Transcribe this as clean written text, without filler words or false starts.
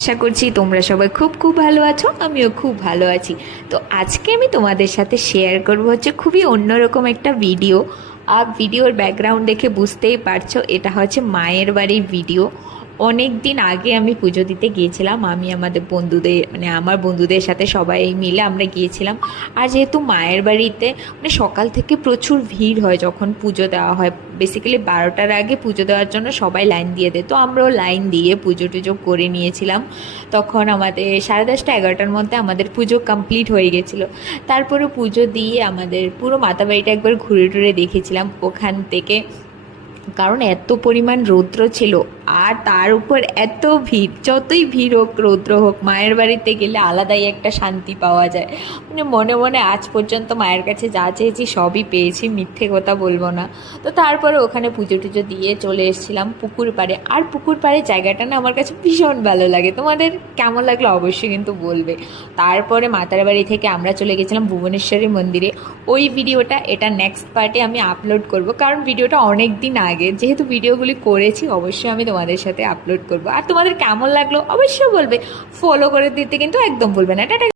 আশা করছি তোমরা সবাই খুব খুব ভালো আছো, আমিও খুব ভালো আছি। তো আজকে আমি তোমাদের সাথে শেয়ার করব হচ্ছে খুবই অন্যরকম একটা ভিডিও। আর ভিডিওর ব্যাকগ্রাউন্ড দেখে বুঝতেই পারছো এটা হচ্ছে মায়ের বাড়ির ভিডিও। অনেক দিন আগে আমি পুজো দিতে গিয়েছিলাম, আমি আমাদের বন্ধুদের মানে আমার বন্ধুদের সাথে সবাই মিলে আমরা গিয়েছিলাম। আর যেহেতু মায়ের বাড়িতে মানে সকাল থেকে প্রচুর ভিড় হয় যখন পুজো দেওয়া হয়, বেসিক্যালি 12টার আগে পুজো দেওয়ার জন্য সবাই লাইন দিয়ে দেয়, তো আমরাও লাইন দিয়ে পুজো টুজো করে নিয়েছিলাম। তখন আমাদের 10:30 11টার মধ্যে আমাদের পুজো কমপ্লিট হয়ে গেছিলো। তারপরে পুজো দিয়ে আমাদের পুরো মাতাবাড়িটা একবার ঘুরে টুরে দেখেছিলাম ওখান থেকে, কারণ এত পরিমাণ রৌদ্র ছিল। আর তার উপর এত ভিড়, যতই ভিড় হোক রৌদ্র হোক, মায়ের বাড়িতে গেলে আলাদাই একটা শান্তি পাওয়া যায়। মানে মনে মনে আজ পর্যন্ত মায়ের কাছে যা চেয়েছি সবই পেয়েছি, মিথ্যে কথা বলবো না। তো তারপরে ওখানে পুজো টুজো দিয়ে চলে এসেছিলাম পুকুর পাড়ে। আর পুকুর পাড়ে জায়গাটা না আমার কাছে ভীষণ ভালো লাগে, তোমাদের কেমন লাগলো অবশ্যই কিন্তু বলবে। তারপরে মাতার বাড়ি থেকে আমরা চলে গেছিলাম ভুবনেশ্বরী মন্দিরে। ওই ভিডিওটা এটা নেক্সট পার্টে আমি আপলোড করব, কারণ ভিডিওটা অনেক দিন আগে যেহেতু ভিডিওগুলি করেছি, অবশ্যই আমি তোমাদের সাথে আপলোড করব। আর তোমাদের কেমন লাগলো অবশ্যই বলবে, ফলো করে দিতে কিন্তু একদম ভুলবে না। টাটা।